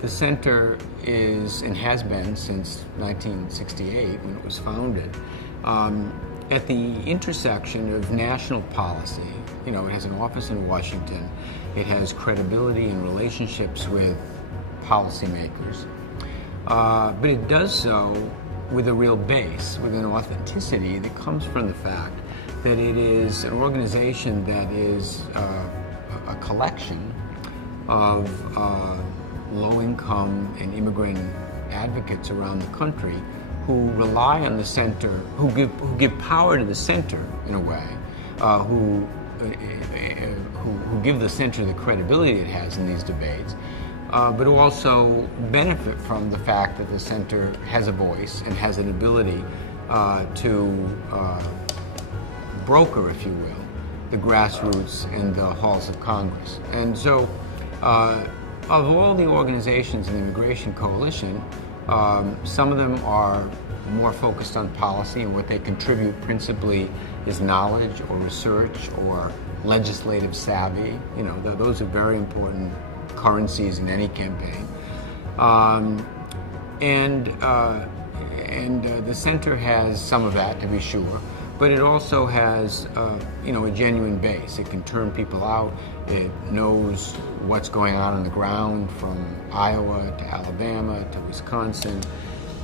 The center is and has been since 1968 when it was founded at the intersection of national policy. You know, it has an office in Washington. It has credibility in relationships with policymakers. But it does so with a real base, with an authenticity that comes from the fact that it is an organization that is a collection of low-income and immigrant advocates around the country who rely on the center, who give power to the center in a way, who give the center the credibility it has in these debates, but who also benefit from the fact that the center has a voice and has an ability to broker, if you will, the grassroots and the halls of Congress. And so, of all the organizations in the Immigration Coalition, some of them are more focused on policy, and what they contribute principally is knowledge or research or legislative savvy. You know, those are very important currencies in any campaign. The center has some of that, to be sure, but it also has, a genuine base. It can turn people out. It knows what's going on the ground from Iowa to Alabama to Wisconsin.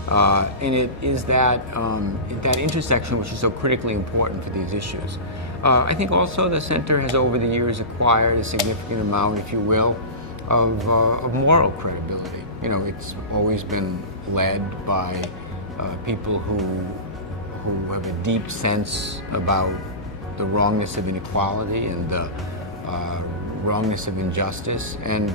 And it is that intersection which is so critically important for these issues. I think also the center has over the years acquired a significant amount, if you will, of moral credibility. You know, it's always been led by people who have a deep sense about the wrongness of inequality and the wrongness of injustice. And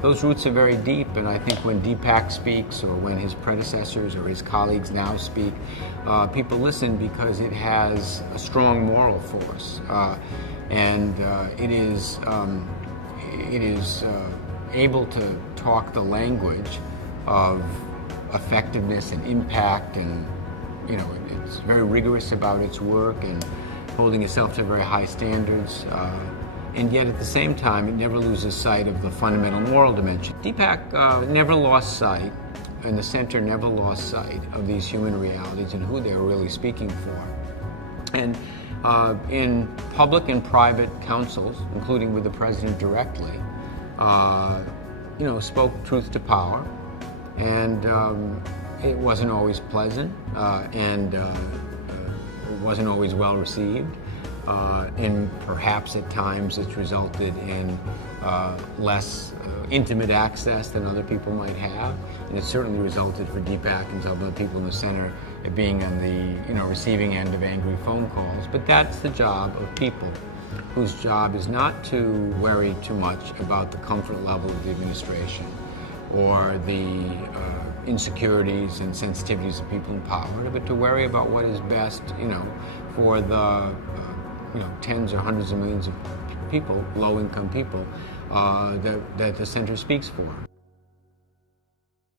those roots are very deep, and I think when Deepak speaks or when his predecessors or his colleagues now speak, people listen because it has a strong moral force. It is able to talk the language of effectiveness and impact, and it's very rigorous about its work and holding itself to very high standards. And yet at the same time, it never loses sight of the fundamental moral dimension. Deepak never lost sight, and the center never lost sight of these human realities and who they're really speaking for. And in public and private councils, including with the president directly, spoke truth to power. And it wasn't always pleasant, and it wasn't always well received. And perhaps at times it's resulted in less intimate access than other people might have. And it certainly resulted for Deepak and some other people in the center at being on the receiving end of angry phone calls. But that's the job of people whose job is not to worry too much about the comfort level of the administration or the insecurities and sensitivities of people in power, but to worry about what is best, for the tens or hundreds of millions of people, low-income people, that the center speaks for.